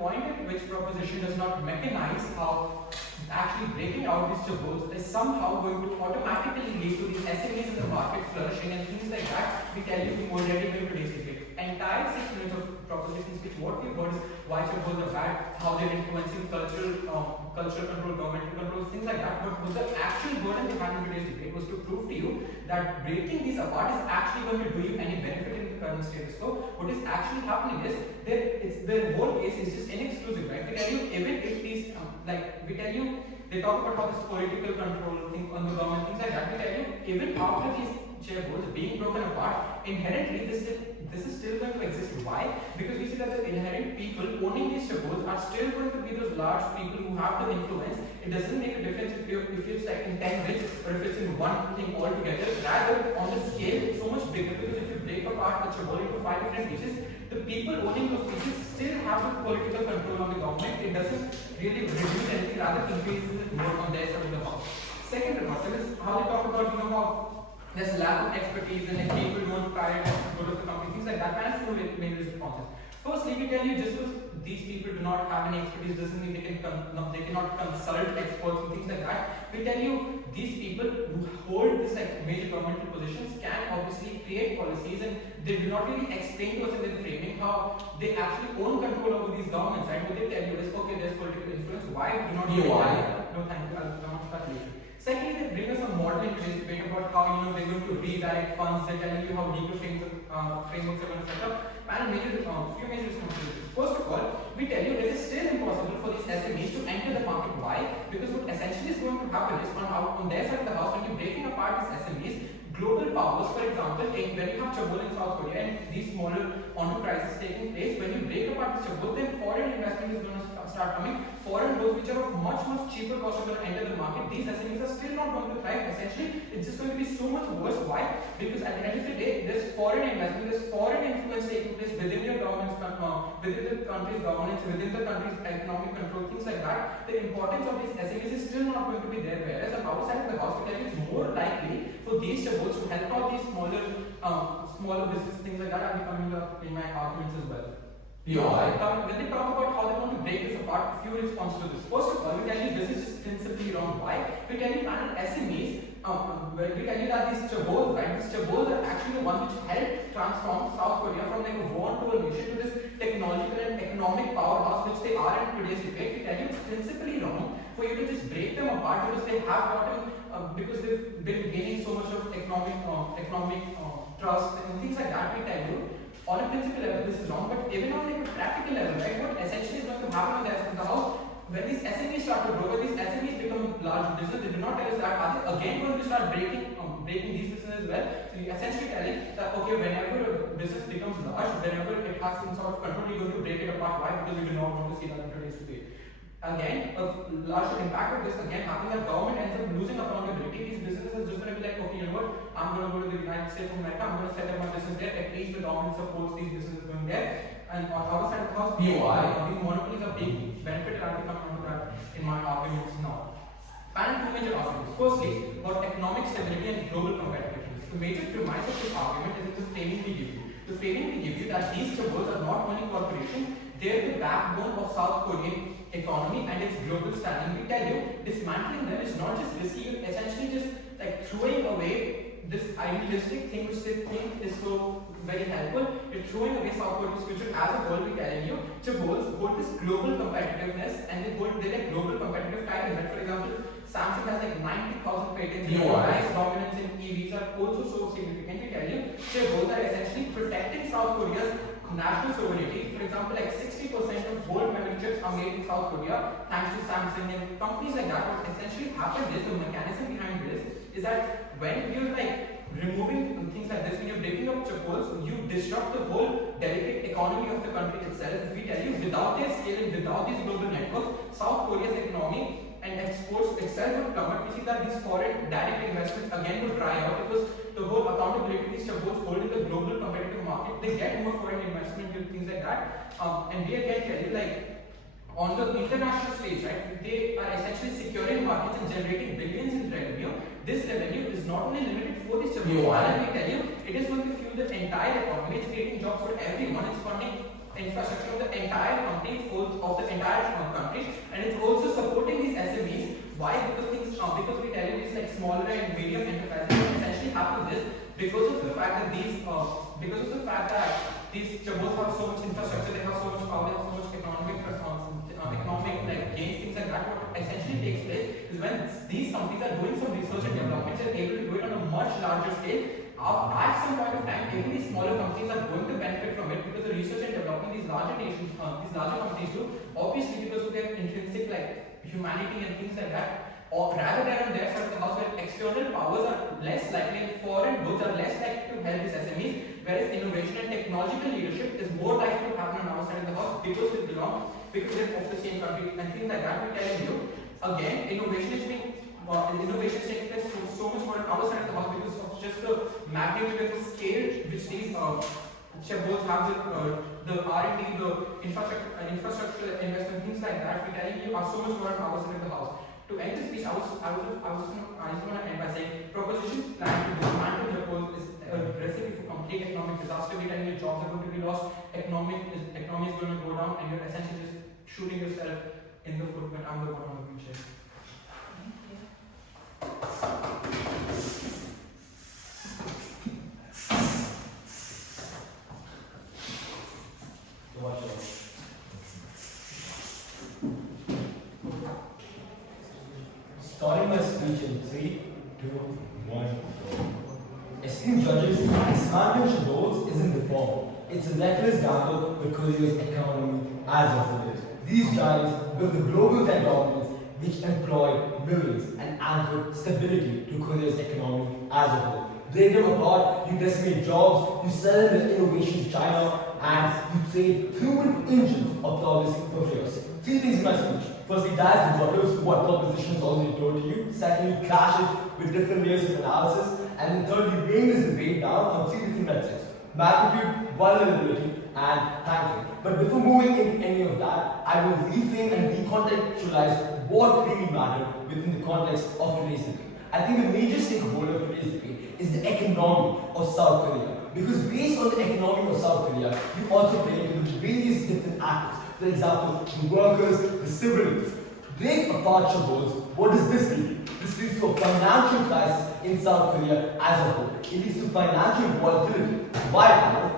point at which proposition does not mechanize how actually breaking out these Chaebols is somehow going to automatically lead to these SMEs in the market flourishing and things like that. We tell you already in today's debate. Entire 6 minutes of propositions which what we heard is why Chaebols are bad, how they're influencing cultural control, governmental control, things like that. But what the actual burden behind today's debate was to prove to you that breaking these apart is actually going to do you any benefit in the current status quo. What is actually happening is their whole case is just inexclusive, right? We tell you even if these we tell you they talk about how this political control thing on the government, things like that. We tell you even after these Chaebols being broken apart, inherently this is still going to exist. Why? Because we see that the inherent people owning these Chaebols are still going to be those large people who have the influence. It doesn't make a difference if it's like in 10 bits or if it's in one thing altogether. Rather, on the scale, it's so much bigger because if you break apart the Chaebol into 5 different pieces, the people owning those pieces still have the political control on the government. It doesn't really reduce anything, rather increases it more on their side of the house. Second remark is how they talk about how there's lack of expertise and like people don't prioritize the growth of the company, things like that. And two main responses. Firstly, we tell you just because these people do not have any expertise doesn't mean they cannot consult experts and things like that. We tell you these people who hold this like major governmental positions can obviously create policies and they do not really explain to us in their framing how they actually own control over these governments, right? What they tell you is okay, there's political influence. Why do not you No, thank you. I'll come on to that later. Secondly, they bring us a model in today's debate about how they're going to redirect funds. They're telling you how legal frameworks are going to set up. And few major responsibilities. First of all, we tell you it is still impossible for these SMEs to enter the market. Why? Because what essentially is going to happen is on their side of the house, when you're breaking apart these SMEs, global powers, for example, when you have Chaebol in South Korea and these smaller enterprises taking place, when you break apart this Chaebol, then foreign investment is going to start coming. Foreign goods which are of much cheaper cost are going to enter the market. These SMEs are still not going to thrive. Essentially, it's just going to be so much worse. Why? Because at the end of the day, there's foreign investment, there's foreign influence taking place within your government's within the country's governance, within the country's economic control, things like that. The importance of these SMEs is still not going to be there. Whereas on our side of the house, we tell you it's more likely for these Chaebols to help out these smaller business, things like that. I'll be coming up in my arguments as well. When they talk about how they want to break this apart, a few responses to this. First of all, we tell you this is just principally wrong. Why? We tell you panel SMEs, we tell you that these Chaebols, right? These Chaebols are actually the ones which helped transform South Korea from like a war-torn nation to this technological and economic powerhouse which they are in today's debate. We tell you it's principally wrong for you to just break them apart because they have gotten because they've been gaining so much of economic trust and things like that. We tell you on a principle level this is wrong, but even on like a practical level, right? What essentially is going to happen on the house when these SMEs start to grow, when these SMEs become large business, they do not tell us that are they again going to start breaking these businesses as well. So you essentially telling that okay, whenever a business becomes large, whenever it has some sort of control, you're going to break it apart. Why? Because we do not want to see that in today's debate. Again, a larger impact of this again happens that government ends up losing accountability. These businesses are just going to be like, okay, you know what, I'm going to go to the United States of America, I'm going to set up my business there, at least the government supports these businesses going there. And on our side of the house, these monopolies are being benefited. I'll be coming on to that in my arguments now. And two major arguments. Firstly, about economic stability and global competitiveness. The major premise of this argument is in the framing we give you. The framing we give you that these Chaebols are not only corporations, they're the backbone of South Korean economy and its global standing. We tell you, dismantling them is not just risky, you're essentially just like throwing away this idealistic thing which they think is so very helpful. You're throwing away South Korea's future as a whole. We telling you, Chaebols hold this global competitiveness and they like global competitive titles. Like for example, Samsung has like 90,000 patents. Nice dominance in EVs are also so significant. We tell you, Chaebols are essentially protecting South Korea's national sovereignty. For example, like 60% of gold memory chips are made in South Korea thanks to Samsung and companies like that. What essentially happened is the mechanism behind this is that when you're like removing things like this, when you're breaking up Chaebols, you disrupt the whole delicate economy of the country itself. If we tell you, without their scale and without these global networks, South Korea's economy and exports itself would plummet. We see that these foreign direct investments again would dry out because the whole accountability these Chaebols hold in the global competitive market, they get more foreign investment and things like that. And we again tell you, like on the international stage, right, they are essentially securing markets and generating billions in revenue. This revenue is not only limited for these Chaebols, but we tell you, it is going to fuel the entire economy. It's creating jobs for everyone. It's funding infrastructure of the entire company. It's also of the entire country, and it's also supporting these SMEs. Why? Because we tell you it's like smaller and medium enterprises essentially have to this because of the fact that these chaebols have so much infrastructure, they have so much power, they have so much economic like gains, things like that. What essentially takes place is when these companies are doing some research and development, they're able to do it on a much larger scale. At some point of time, even these smaller companies are going to benefit from it because the research and development these larger nations, these larger companies do, obviously because of their intrinsic like humanity and things like that. Or rather than on their side of the house where external powers are less likely, foreign goods are less likely to help these SMEs, whereas innovation and technological leadership is more likely to happen on our side of the house because we belong, because we're of the same country, and things like that. We're telling you again, innovation is taking place so much more on our side of the house because of just the magnitude and the scale which these chaebols have the R&D, the infrastructure investment, things like that. We're telling you are so much more on our side of the house. To end this speech, I just want to end by saying propositions planned to dismantle the pole is a recipe for complete economic disaster. We're telling you jobs are going to be lost, economy is going to go down, and you're essentially just shooting yourself in the foot when I'm the bottom of the wheelchair. Starting my speech in 3, 2, 1. Esteemed judges, dismantling Chaebols isn't reform. It's a reckless gamble with Korea's economy as of it is. These giants built the global tech dominance which employ millions and anchor stability to Korea's economy as a whole. Break them apart, you decimate jobs, you sell the innovation to China, and you trade human engines of progress for chaos. 3 things in my speech. Firstly, dives the waters, what propositions already told to you. Secondly, clashes with different layers of analysis. And then thirdly, weighing this debate down on 3 different metrics: magnitude, vulnerability, and time frame. But before moving into any of that, I will reframe and recontextualize what really mattered within the context of today's debate. I think the major stakeholder of today's debate is the economy of South Korea. Because based on the economy of South Korea, you also play into various different actors. For example, the workers, the civilians. Break apart Chaebols, what does this mean? This leads to a financial crisis in South Korea as a whole. It leads to financial volatility. Why?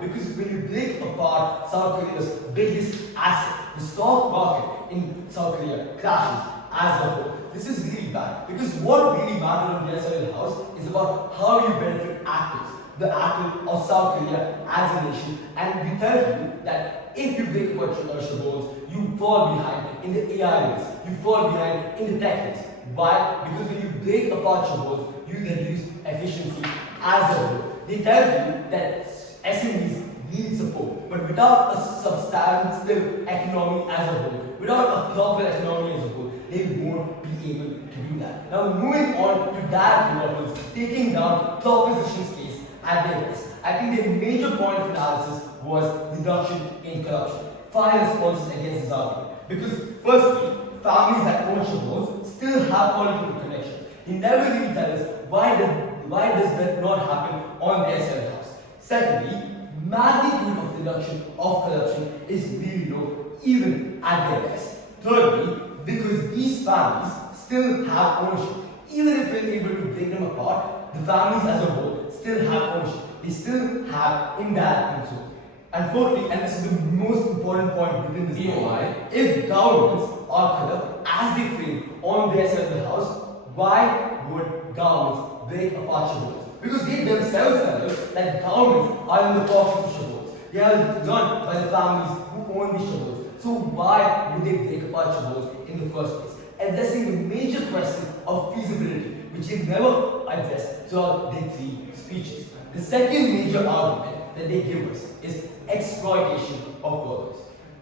Because when you break apart South Korea's biggest asset, the stock market in South Korea crashes as a whole. This is really bad. Because what really matters on the other side of the house is about how you benefit actors. The actor of South Korea as a nation, and we tell you that if you break apart Chaebols, you fall behind in the AI race, you fall behind in the tech race. Why? Because when you break apart Chaebols, you reduce efficiency as a whole. They tell you that SMEs need support, but without a substantial economy as a whole, without a proper economy as a whole, they won't be able to do that. Now, moving on to that developments, taking down propositions case at their best. I think the major point of analysis was reduction in corruption. 5 responses against this argument. Because firstly, families that own Chaebols still have political connections. He never really tells us why does that not happen on their side of the house. Secondly, magnitude of reduction of corruption is really low, even at their best. Thirdly, because these families still have ownership. Even if we're able to break them apart, the families as a whole still have ownership. They still have indirect control. And fourthly, and this is the most important point within this debate, if governments are corrupt as they frame on their side of the house, why would governments break apart Chaebols? Because they themselves tell us that governments are in the pockets of Chaebols. They are run by the families who own these Chaebols. So why would they break apart Chaebols in the first place? Addressing the major question of feasibility, which they never addressed throughout their 3 speeches. The second major argument that they give us is exploitation of workers.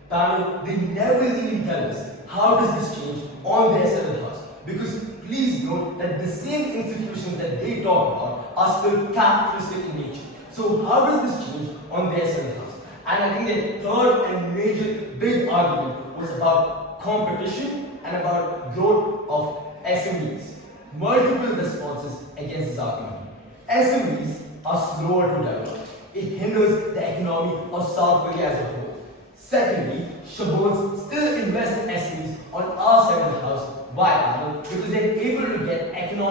Panel, they never really tell us how does this change on their side of the house. Because please note that the same institutions that they talk about are still capitalistic in nature. So how does this change on their side of the house? And I think the third and major big argument was about competition and about growth of SMEs. Multiple responses against this argument. SMEs are slower to develop. It hinders the economy of South Korea as a whole. Secondly, Chaebols still invest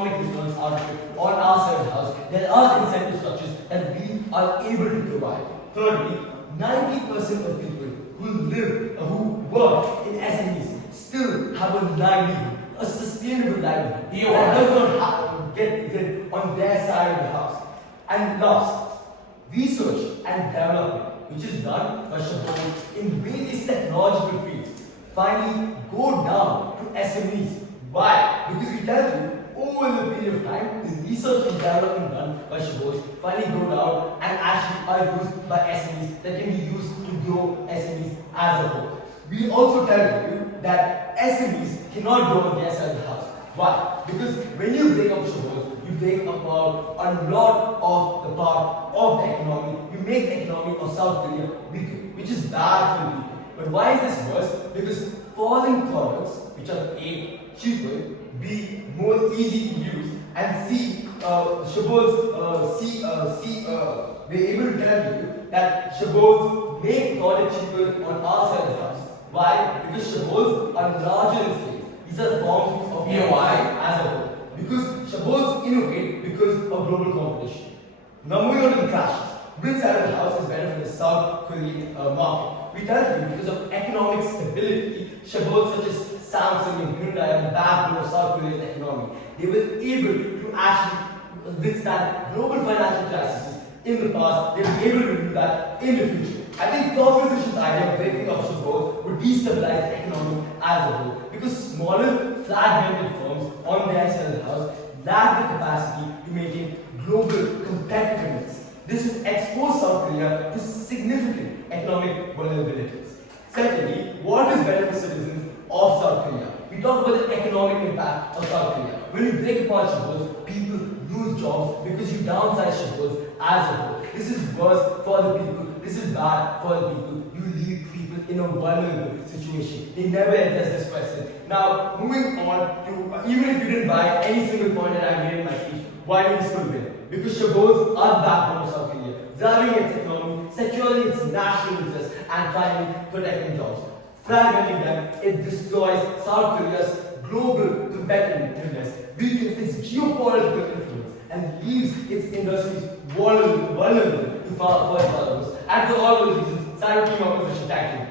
economic returns out of it on our side of the house. There are incentive structures that we are able to provide. Thirdly, 90% of people who work in SMEs still have a livelihood, a sustainable livelihood that does not get on their side of the house. And last, research and development, which is done by Chaebols in various technological fields, finally go down to SMEs. Why? Because we tell you, over the period of time, the research and development done by Chaebols finally go down and actually are used by SMEs that can be used to grow SMEs as a whole. We also tell you that SMEs cannot grow on their side of the house. Why? Because when you break up Chaebols, you break up a lot of the part of the economy. You make the economy of South Korea weaker, which is bad for the people. But why is this worse? Because foreign products, which are A, cheaper, B, more easy to use, and C, Chaebols, we're able to tell you that Chaebols make products cheaper on our side of the house. Why? Because Chaebols are larger in scale. These are forms of POI as a whole. Because Chaebols innovate because of global competition. Now moving on to the clashes. Which side of the house is better for the South Korean market? We tell you because of economic stability, Chaebols such as Samsung and Hyundai are the backbone of South Korea's economy. They were able to actually withstand global financial crises in the past. They were able to do that in the future. I think the opposition's idea of breaking up Chaebols would destabilize the economy as a whole because smaller, fragmented firms on their side of the house lack the capacity to maintain global competitiveness. This would expose South Korea to significant economic vulnerabilities. Secondly, what is better for citizens of South Korea? We talk about the economic impact of South Korea. When you break apart Chaebols, people lose jobs because you downsize Chaebols as a whole. This is worse for the people. This is bad for the people. You leave people in a vulnerable situation. They never address this question. Now, moving on to, even if you didn't buy any single point that I made in my speech, why do we still win? Because Chaebols are the backbone of South Korea, driving its economy, securing its national interests, and finally protecting jobs. Fragmenting them, it destroys South Korea's global competitiveness, weakens its geopolitical influence, and leaves its industries vulnerable to foreign powers. And for all those reasons, side team opposition, thank you.